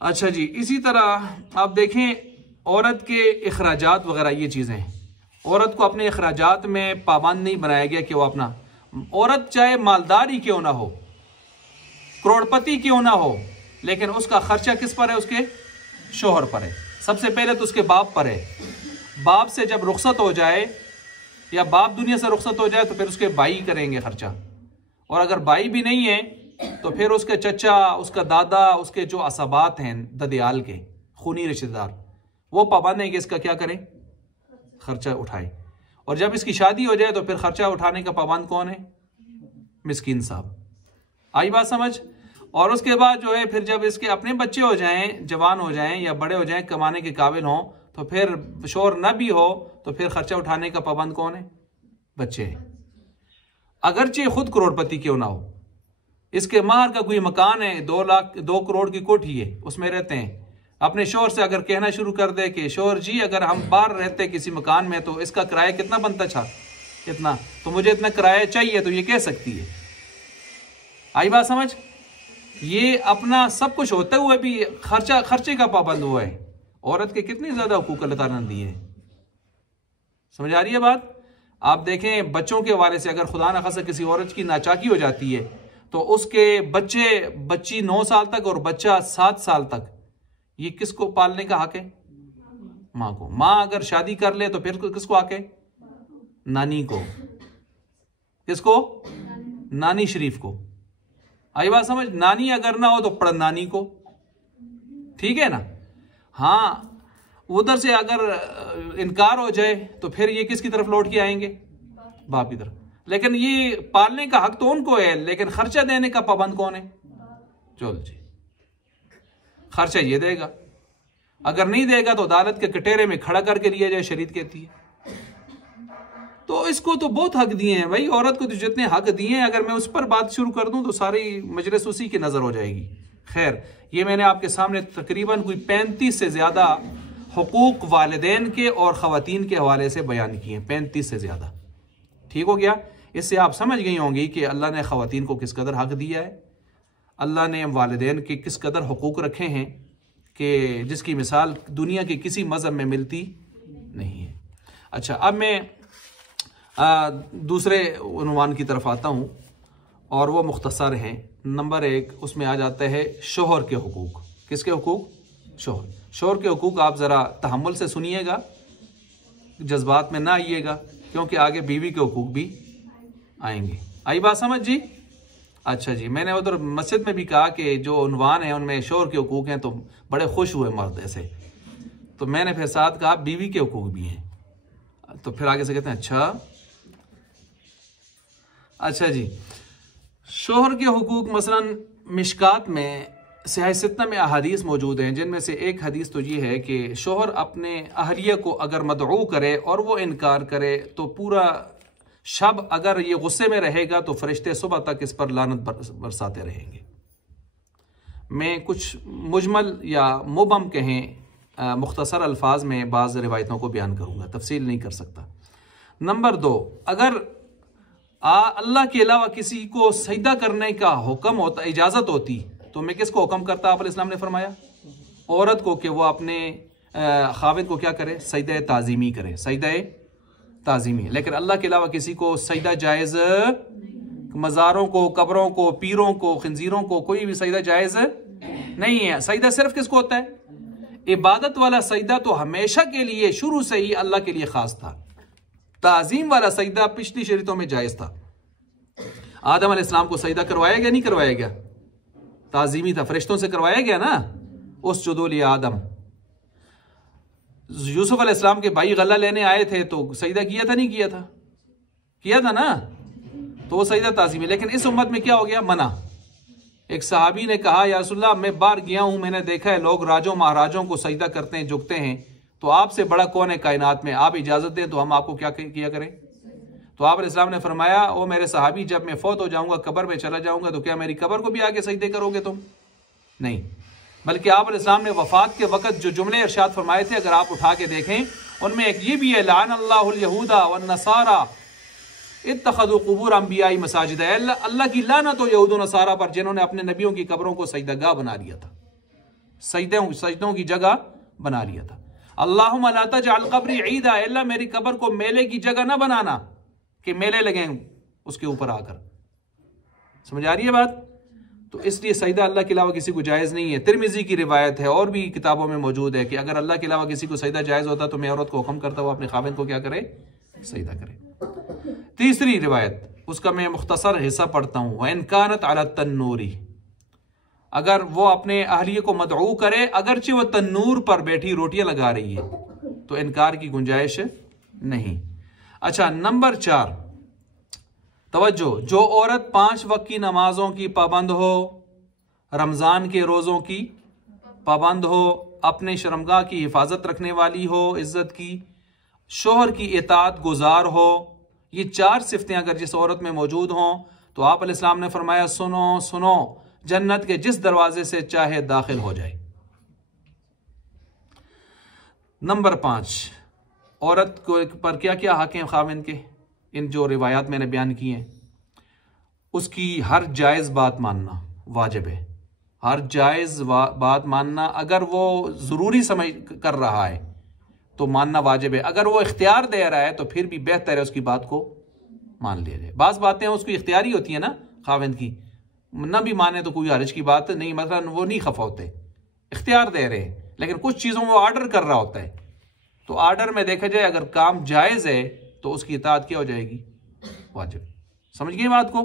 अच्छा जी, इसी तरह आप देखें औरत के अखराजात वगैरह ये चीज़ें हैं, औरत को अपने अखराजात में पाबंद नहीं बनाया गया कि वो अपना, औरत चाहे मालदार ही क्यों ना हो, करोड़पति क्यों ना हो, लेकिन उसका खर्चा किस पर है? उसके शोहर पर है। सबसे पहले तो उसके बाप पर है। बाप से जब रुखसत हो जाए या बाप दुनिया से रुखसत हो जाए तो फिर उसके भाई करेंगे खर्चा, और अगर भाई भी नहीं है तो फिर उसके चचा, उसका दादा, उसके जो असबात हैं ददियाल के खूनी रिश्तेदार, वो पाबंद है कि इसका क्या करें? खर्चा उठाए। और जब इसकी शादी हो जाए तो फिर खर्चा उठाने का पाबंद कौन है? मिस्कीन साहब। आई बात समझ? और उसके बाद जो है फिर जब इसके अपने बच्चे हो जाएं, जवान हो जाएं या बड़े हो जाएं, कमाने के काबिल हों, तो फिर शोहर न भी हो तो फिर खर्चा उठाने का पाबंद कौन है? बच्चे हैं। अगरचे खुद करोड़पति क्यों ना हो, इसके महर का कोई मकान है, 2 करोड़ की कोठी है, उसमें रहते हैं, अपने शोहर से अगर कहना शुरू कर दे कि शोहर जी अगर हम बाहर रहते किसी मकान में तो इसका किराया कितना बनता था, इतना, तो मुझे इतना किराया चाहिए, तो ये कह सकती है। आई बात समझ? ये अपना सब कुछ होते हुए भी खर्चे का पाबंद हुआ है। औरत के कितने ज्यादा हुकूक अल्लाह ताला ने दिए हैं। समझ आ रही है बात? आप देखें बच्चों के हवाले से, अगर खुदा न खासा किसी औरत की नाचाकी हो जाती है तो उसके बच्ची 9 साल तक और बच्चा 7 साल तक, ये किसको पालने का हक है? माँ को। माँ अगर शादी कर ले तो फिर किसको हक है? नानी को। किसको? नानी शरीफ को। आई बात समझ? नानी अगर ना हो तो पड़नानी को, ठीक है ना? हाँ, उधर से अगर इनकार हो जाए तो फिर ये किसकी तरफ लौट के आएंगे? बाप की तरफ। लेकिन ये पालने का हक तो उनको है, लेकिन खर्चा देने का पाबंद कौन है? चलो जी, खर्चा ये देगा, अगर नहीं देगा तो अदालत के कटेरे में खड़ा करके लिया जाए, शरीयत कहती है। तो इसको तो बहुत हक दिए हैं भाई, औरत को तो जितने हक दिए हैं, अगर मैं उस पर बात शुरू कर दूं तो सारी मजलिस उसी की नजर हो जाएगी। खैर, ये मैंने आपके सामने तकरीबन कोई 35 से ज्यादा हुकूक वालिदैन के और ख़वातीन के हवाले से बयान किए हैं, 35 से ज्यादा। ठीक हो गया? इससे आप समझ गई होंगी कि अल्लाह ने ख़वातीन को किस कदर हक दिया है, अल्लाह ने वालिदैन के किस कदर हुकूक रखे हैं कि जिसकी मिसाल दुनिया के किसी मज़हब में मिलती नहीं है। अच्छा, अब मैं दूसरे उन्वान की तरफ आता हूँ और वो मुख्तसर हैं। नंबर 1 उसमें आ जाता है शोहर के हुकूक। किसके हुकूक? शोहर के हुकूक। आप ज़रा तहम्मुल से सुनिएगा, जज्बात में ना आइएगा, क्योंकि आगे बीवी के हुकूक भी आएंगे। आई बात समझ जी? अच्छा जी, मैंने उधर मस्जिद में भी कहा कि जो उन्वान है उनमें शोहर के हुकूक हैं, तो बड़े खुश हुए मर्द ऐसे, तो मैंने फिर साथ कहा बीवी के हुकूक भी हैं। तो फिर आगे से कहते हैं अच्छा जी, शोहर के हुकूक मसलन मिशकात में सियासतना में अहादीस मौजूद हैं, जिनमें से एक हदीस तो ये है कि शोहर अपने अहलिया को अगर मदऊ करे और वो इनकार करे तो पूरा शब अगर ये गुस्से में रहेगा तो फरिश्ते सुबह तक इस पर लानत बरसाते रहेंगे। मैं कुछ मुजमल या मुबम कहें मुख्तसर अल्फाज में बाज़ रिवायतों को बयान करूँगा, तफसील नहीं कर सकता। नंबर 2, अगर अल्लाह के अलावा किसी को सजदा करने का हुक्म होता, इजाज़त होती, तो मैं किसको हुक्म करता? आप इस्लाम ने फरमाया औरत को कि वो अपने खाविद को क्या करे? सजदा ताज़ीमी करे, सजदा ताज़ीमी। लेकिन अल्लाह के अलावा किसी को सजदा जायज़, मज़ारों को, कब्रों को, पीरों को, खंजीरों को कोई भी सजदा जायज़ नहीं है। सजदा सिर्फ किसको होता है? इबादत वाला सजदा तो हमेशा के लिए शुरू से ही अल्लाह के लिए खास था। ताज़ीम वाला सजदा पिछली शरीयतों में जायज़ था। आदम अलैहिस्सलाम को सजदा करवाया गया, नहीं करवाया गया? ताज़ीमी था, फरिश्तों से करवाया गया ना, उसजुदू ली आदम। यूसुफ अलैहिस्सलाम के भाई गल्ला लेने आए थे तो सजदा किया था, नहीं किया था? किया था ना, तो वो सजदा ताज़ीमी। लेकिन इस उम्मत में क्या हो गया? मना। एक सहाबी ने कहा या रसूलल्लाह, मैं बाहर गया हूं, मैंने देखा है लोग राजों महाराजों को सजदा करते हैं, झुकते हैं, तो आपसे बड़ा कौन है कायनात में? आप इजाजत दें तो हम आपको क्या किया करें? तो आप इस्लाम ने फरमाया, ओ मेरे सहाबी, जब मैं फौत हो जाऊंगा, कब्र में चला जाऊंगा, तो क्या मेरी कब्र को भी आगे सजदे करोगे तुम? नहीं, बल्कि आप इस्लाम ने वफात के वक्त जो जुमले इरशाद फरमाए थे, अगर आप उठा के देखें, उनमें एक ये भी है, लान अल्लाहुल यहूदा वन नसारा इत्तखज़ू क़ुबूर अंबियाई मसाजिद। अल्लाह की लानत हो यहूद व नसारा पर, जिन्होंने अपने नबियों की कब्रों को सजदागाह बना लिया था। सजदों की जगह बना लिया था। अल्लाहुम्मा ला तजअल क़ब्री ईदा, अल्लाह मेरी कब्र को मेले की जगह ना बनाना कि मेले लगे उसके ऊपर आकर। समझ आ रही है बात? तो इसलिए सजदा अल्लाह के अलावा किसी को जायज़ नहीं है। तिरमिज़ी की रिवायत है और भी किताबों में मौजूद है कि अगर अल्लाह के अलावा किसी को सजदा जायज़ होता तो मैं औरत को हुक्म करता हुआ अपने खाविंद को क्या करे, सजदा करे। तीसरी रिवायत, उसका मैं मुख्तसर हिस्सा पढ़ता हूँ। व इन कानत अला तन्नूरी, अगर वो अपने अहलिये को मदऊ करे अगरचे वो तन्नूर पर बैठी रोटियां लगा रही है तो इनकार की गुंजाइश नहीं। अच्छा, नंबर 4, तवज्जो, जो औरत 5 वक्त की नमाजों की पाबंद हो, रमज़ान के रोज़ों की पाबंद हो, अपने शर्मगाह की हिफाजत रखने वाली हो, इज़्ज़त की, शोहर की इताअत गुजार हो, ये 4 सिफतें अगर जिस औरत में मौजूद हों तो आप अलैहिस्सलाम ने फरमाया सुनो सुनो, जन्नत के जिस दरवाजे से चाहे दाखिल हो जाए। नंबर 5, औरत को पर क्या क्या हक हैं खाविंद के, इन जो रिवायात मैंने बयान की हैं, उसकी हर जायज़ बात मानना वाजिब है। हर जायज़ बात मानना, अगर वो ज़रूरी समझ कर रहा है तो मानना वाजिब है। अगर वो इख्तियार दे रहा है तो फिर भी बेहतर है उसकी बात को मान लिया जाए। बाज़ बातें उसकी इख्तियारी होती है ना खाविंद की, न भी माने तो कोई हर्ज की बात नहीं, मतलब वो नहीं खफा होते, इख्तियार दे रहे हैं, लेकिन कुछ चीज़ों में वो आर्डर कर रहा होता है तो आर्डर में देखा जाए अगर काम जायज़ है तो उसकी इताअत क्या हो जाएगी, वाजिब। समझ गए बात को?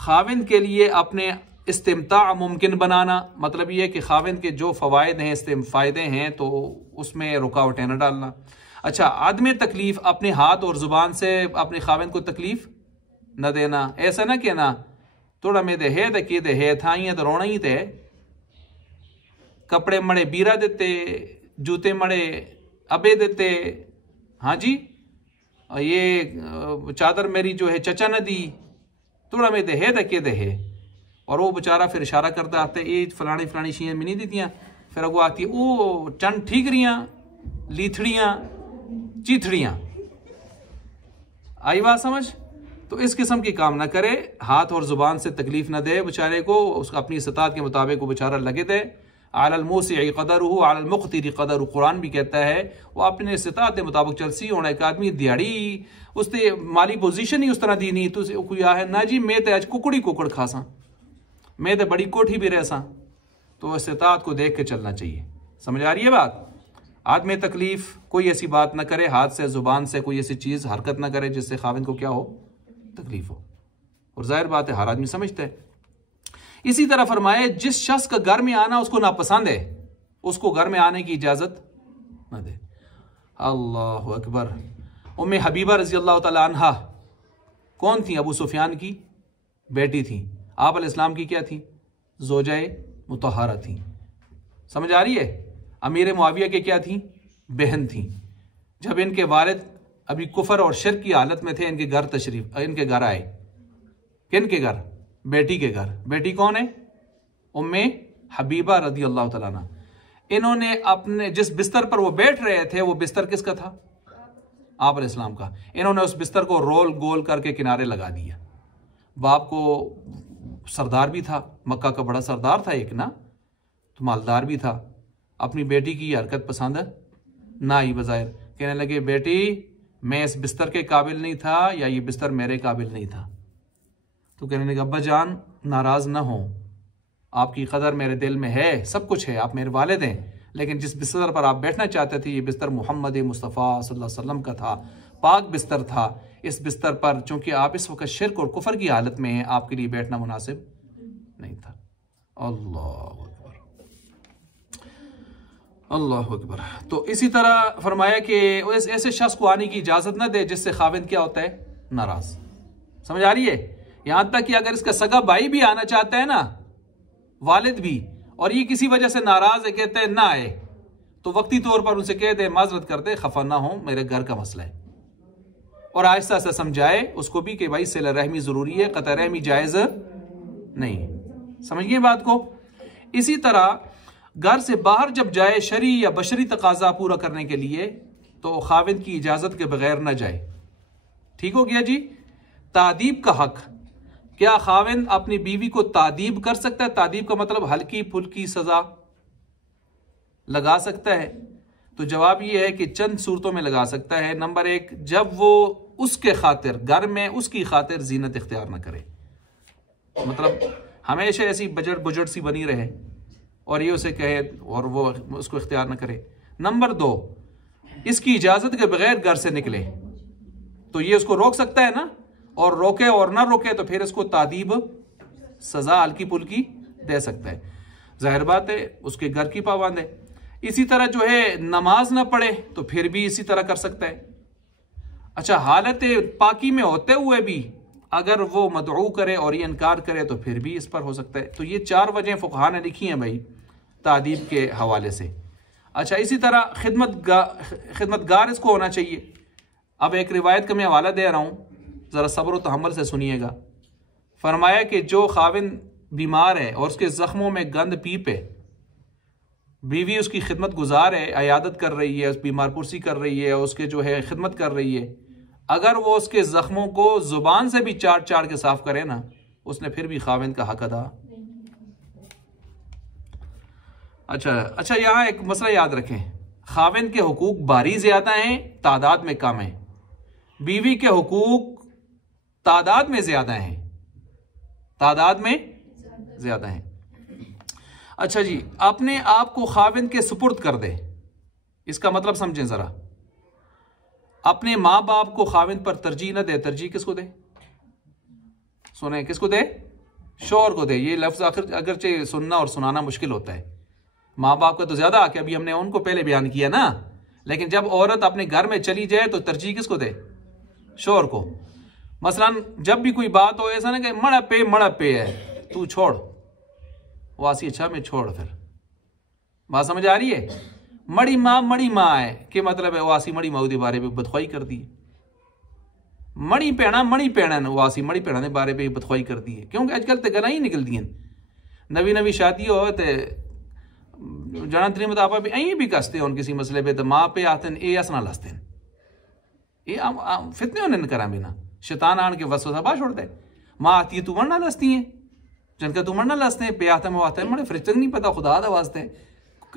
खाविंद के लिए अपने इस्तिमता मुमकिन बनाना, मतलब ये कि खाविंद के जो फ़वायद हैं, फ़ायदे हैं, तो उसमें रुकावटें न डालना। अच्छा, आदमी तकलीफ़, अपने हाथ और ज़ुबान से अपने खाविंद को तकलीफ़ न देना। ऐसा ना कहना थोड़ा में दे है कि दे है था ही तो रोना ही थे, कपड़े मड़े बीरा देते, जूते मड़े अबे देते, हाँ जी, ये चादर मेरी जो है चचा न दी, थोड़ा में दे है कि दे है। और वो बेचारा फिर इशारा करता आते ये फलानी फलानी शीयाँ मिनी दीतियाँ, फिर वो आती ओ चंद ठीक रियाँ, लीथड़ियाँ चीथड़ियाँ। आई बात समझ? तो इस किस्म की काम ना करे, हाथ और ज़ुबान से तकलीफ़ ना दे बेचारे को, उसका अपनी इस्तात के मुताबिक वो बेचारा लगे दे। अलल मूसी क़दरुहु अलल मुक़तिरी क़दरुहु, कुरान भी कहता है वो अपने इस्तात के मुताबिक चलसी होना। एक आदमी दिहाड़ी उससे माली पोजीशन ही उस तरह दी नहीं तो कोई आहे ना जी मैं तो आज कुकड़ी कुकड़ खासा, मैं तो बड़ी कोठी भी रहसा, तो इस्तात को देख के चलना चाहिए। समझ आ रही है बात? आदमी तकलीफ़ कोई ऐसी बात ना करे, हाथ से ज़ुबान से कोई ऐसी चीज़ हरकत ना करे जिससे खाविंद को क्या हो, तकलीफ हो। और जाहिर बात है हर आदमी समझता है। इसी तरह फरमाए जिस शख्स का घर में आना उसको नापसंद है उसको घर में आने की इजाजत न दे। अल्लाह अकबर। उम्मे हबीबा रजी अल्लाह तआला अन्हा कौन थी? अबू सुफियान की बेटी थी। आप अलैहिस्सलाम की क्या थी? ज़ौजाए मुतहरा थी। समझ आ रही है? अमीर मुआविया के क्या थी? बहन थी। जब इनके वालिद अभी कुफर और शिर्क की हालत में थे, इनके घर आए। किन के घर? बेटी के घर। बेटी कौन है? उम्मे हबीबा रदी अल्लाह तआला अन्हा। इन्होंने अपने जिस बिस्तर पर वो बैठ रहे थे वो बिस्तर किसका था? आप अलैहिस्सलाम का। इन्होंने उस बिस्तर को रोल गोल करके किनारे लगा दिया। बाप को सरदार भी था, मक्का का बड़ा सरदार था एक ना, तो मालदार भी था। अपनी बेटी की हरकत पसंद ना आई बज़ाहिर। कहने लगे बेटी मैं इस बिस्तर के काबिल नहीं था या ये बिस्तर मेरे काबिल नहीं था। तो कहने लगे अब्बा जान नाराज़ ना हो, आपकी कदर मेरे दिल में है, सब कुछ है, आप मेरे वालिद हैं, लेकिन जिस बिस्तर पर आप बैठना चाहते थे ये बिस्तर मोहम्मद मुस्तफ़ा सल्लल्लाहु अलैहि वसल्लम का था, पाक बिस्तर था। इस बिस्तर पर चूंकि आप इस वक्त शिर्क और कुफर की हालत में हैं आपके लिए बैठना मुनासिब नहीं था। अल्लाह अकबर, अल्लाह अकबर। तो इसी तरह फरमाया कि ऐसे शख्स को आने की इजाज़त न दे जिससे खाविंद क्या होता है? नाराज़। समझ आ रही है? यहाँ तक कि अगर इसका सगा भाई भी आना चाहता है ना, वालिद भी, और ये किसी वजह से नाराज़ है, कहते हैं ना आए, तो वक्ती तौर पर उनसे कह दे माजरत कर दे, खफा ना हो, मेरे घर का मसला है, और आहिस्ता आहिस्ता समझाए उसको भी कि भाई सिला रहमी ज़रूरी है, क़ता रहमी जायज़ नहीं। समझिए बात को? इसी तरह घर से बाहर जब जाए शरी या बशरी तकाजा पूरा करने के लिए तो खाविंद की इजाज़त के बगैर न जाए। ठीक हो गया जी? तादीब का हक, क्या खाविंद अपनी बीवी को तादीब कर सकता है? तादीब का मतलब हल्की फुल्की सज़ा, लगा सकता है? तो जवाब ये है कि चंद सूरतों में लगा सकता है। नंबर 1, जब वो उसके खातिर घर में उसकी खातिर जीनत इख्तियार ना करे, मतलब हमेशा ऐसी बजट बुजट सी बनी रहे और ये उसे कहे और वो उसको इख्तियार ना करे। नंबर 2, इसकी इजाज़त के बगैर घर से निकले, तो ये उसको रोक सकता है ना, और रोके और ना रोके तो फिर इसको तादीब सज़ा हल्की पुल्की दे सकता है। जाहिर बात है उसके घर की पाबंद है। इसी तरह जो है नमाज ना पढ़े तो फिर भी इसी तरह कर सकता है। अच्छा, हालत पाकी में होते हुए भी अगर वो मदऊ करे और ये इनकार करे तो फिर भी इस पर हो सकता है। तो ये 4 वजह फुक़हा ने लिखी हैं भाई तादीब के हवाले से। अच्छा, इसी तरह खिदमतगार इसको होना चाहिए। अब एक रिवायत का मैं हवाला दे रहा हूँ, ज़रा सब्र व तहम्मुल से सुनिएगा। फरमाया कि जो खाविन बीमार है और उसके ज़ख्मों में गंद पीप है, बीवी उसकी खिदमत गुजार है, अयादत कर रही है, बीमार पुरसी कर रही है, उसके जो है खिदमत कर रही है, अगर वो उसके ज़ख्मों को ज़ुबान से भी चाट के साफ करे ना, उसने फिर भी खाविन का हक अदा। अच्छा, यहाँ एक मसला याद रखें, खाविन के हुकूक बारी ज़्यादा हैं, तादाद में कम है। बीवी के हुकूक तादाद में ज़्यादा हैं, तादाद में ज़्यादा हैं। अच्छा जी, अपने आप को खाविन के सुपुर्द कर दे, इसका मतलब समझें ज़रा। अपने माँ बाप को खाविन पर तरजीह न दे, तरजीह किसको दे? सुने, किसको दे? शौहर को दे। ये लफ्ज़ आखिर अगरचे सुनना और सुनाना मुश्किल होता है, माँ बाप का तो ज़्यादा आके अभी हमने उनको पहले बयान किया ना, लेकिन जब औरत अपने घर में चली जाए तो तरजीह किसको दे? शौहर को। मसलन जब भी कोई बात हो ऐसा ना कि मड़ा पे है, तू छोड़, वासी अच्छा में छोड़, फिर बात समझ आ रही है? मड़ी माँ है कि मतलब है वासी मड़ी माऊ के बारे में बदख्वाही कर दी, मड़ी पैणन वासी मड़ी पैणा के बारे में बदख्वाही कर दी है। क्योंकि आजकल तो गला ही निकल दी, नवी शादी हो तो जानतरी मत आपा भी अं भी कसते हैं किसी मसले पे, तो माँ पे आते हैं ये असना लसते हैं, ये फितने उन्हें करा बिना शैतान आन के वसवसा बा छोड़ दे। माँ आती है तू मरना लसती है, जिनका तू मरना लसते हैं, पे आते में आते हैं मरे फ्रिज तक नहीं पता खुदा दा वास्ते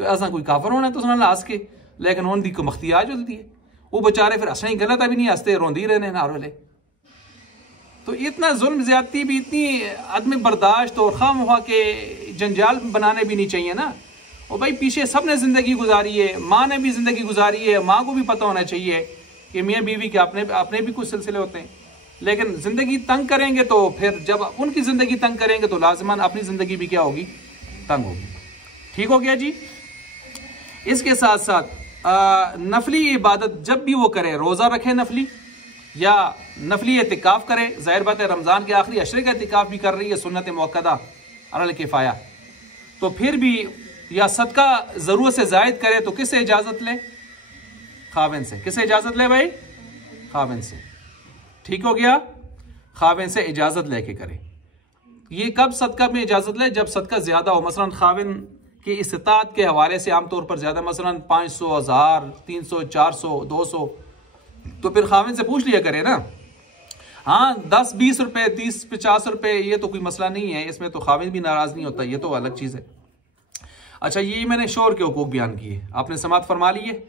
असा कोई काफर होना तो उसने लास के, लेकिन उनकी को मख्ती आ जल्दी है, वो बेचारे फिर असना ही गलत अभी नहीं हंसते, रोंदी रहने नार वाले। तो इतना जुल्म ज्यादती भी, इतनी अदम बर्दाश्त और खामख्वाह के जंजाल बनाने भी नहीं चाहिए ना। और भाई पीछे सब ने ज़िंदगी गुजारी है, माँ ने भी ज़िंदगी गुजारी है, माँ को भी पता होना चाहिए कि मियाँ बीवी के अपने भी कुछ सिलसिले होते हैं। लेकिन ज़िंदगी तंग करेंगे तो फिर जब उनकी ज़िंदगी तंग करेंगे तो लाजमान अपनी ज़िंदगी भी क्या होगी? तंग होगी। ठीक हो गया जी। इसके साथ साथ नफली इबादत जब भी वो करे, रोज़ा रखे नफली या नफली एतिकाफ़ करे। ज़ाहिर बात है रमज़ान के आखिरी अशरे का एतिकाफ़ भी कर रही है, सुन्नत मुअक्कदा अलल किफ़ाया, तो फिर भी या सदका ज़रूरत से ज़ायद करे तो किससे इजाज़त ले? खाविन से। किससे इजाज़त ले भाई? खाविन से। ठीक हो गया, खाविन से इजाज़त लेके करे। ये कब सदका में इजाज़त ले? जब सदका ज़्यादा हो, मसलन खाविन की इस्तात के हवाले से आमतौर पर ज़्यादा, मसलन 500, 1000, 300, 400, 200, तो फिर खाविन से पूछ लिया करे ना। हाँ 10, 20 रुपये, 30, 50 रुपये, ये तो कोई मसला नहीं है, इसमें तो खाविन भी नाराज़ नहीं होता, ये तो अलग चीज़ है। अच्छा, ये मैंने शौहर के हुकूक बयान किए, आपने समाअत फरमा लिए।